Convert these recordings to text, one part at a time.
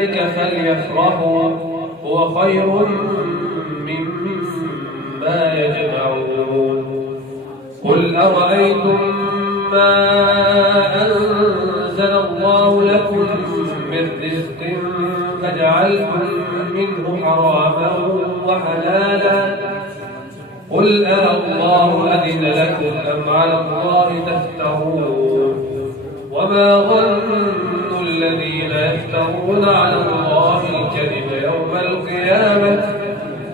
ذلك فليفرحوا هو خير مما يجمعون. قل أرأيتم ما أنزل الله لكم من رزق فجعلتم منه حراما وحلالا قل الله أذن لكم أم على الله تفترون. وما ظن الذين يفترون على الله الكذب يوم القيامة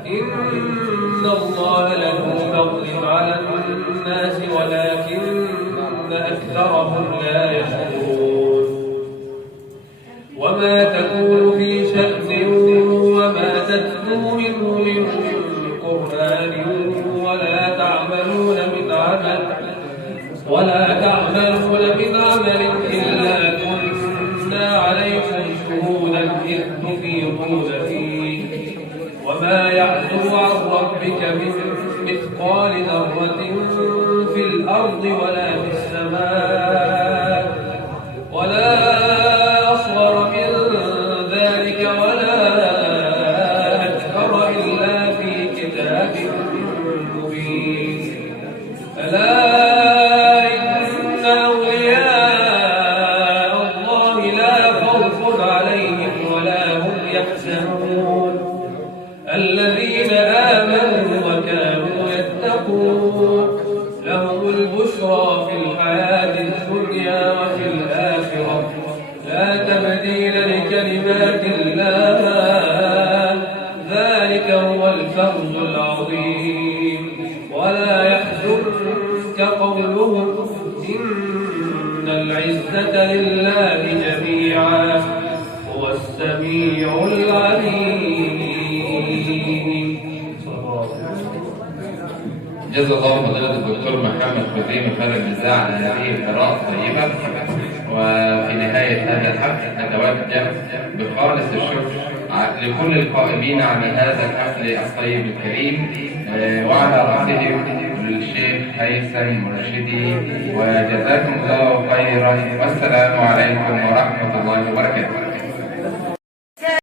إن الله له فضل على الناس ولكن أكثرهم لا يشكرون. وما تكون في شأن وما تتلو منه من قرآن ولا تعملون من عمل إلا كنا عليكم شهودا إذ تفيضون فيه وما يعزب عن ربك من مثقال ذرة في الأرض ولا في السماء ولا أصغر من ذلك ولا أكبر إلا في كتاب مبين. ألا إن أولياء الله لا خوف عليهم ولا هم يحزنون الذين آمنوا وكانوا يتقون لهم البشرى في الحياة الدنيا وفي الآخرة لا تبديل لكلمات الله ذلك هو الفوز العظيم. ولا يحزنك قولهم إن العزة لله جميعا هو السميع العليم. جزا الله فضيلة الدكتور محمد خزيمة خير الجزاء على هذه القراءة الطيبة. وفي نهاية هذا الحفل نتوجه بخالص الشكر لكل القائمين على هذا الحفل الطيب الكريم وعلى رأسهم الشيخ هيثم مرشدي وجزاكم الله خيرا والسلام عليكم ورحمة الله وبركاته.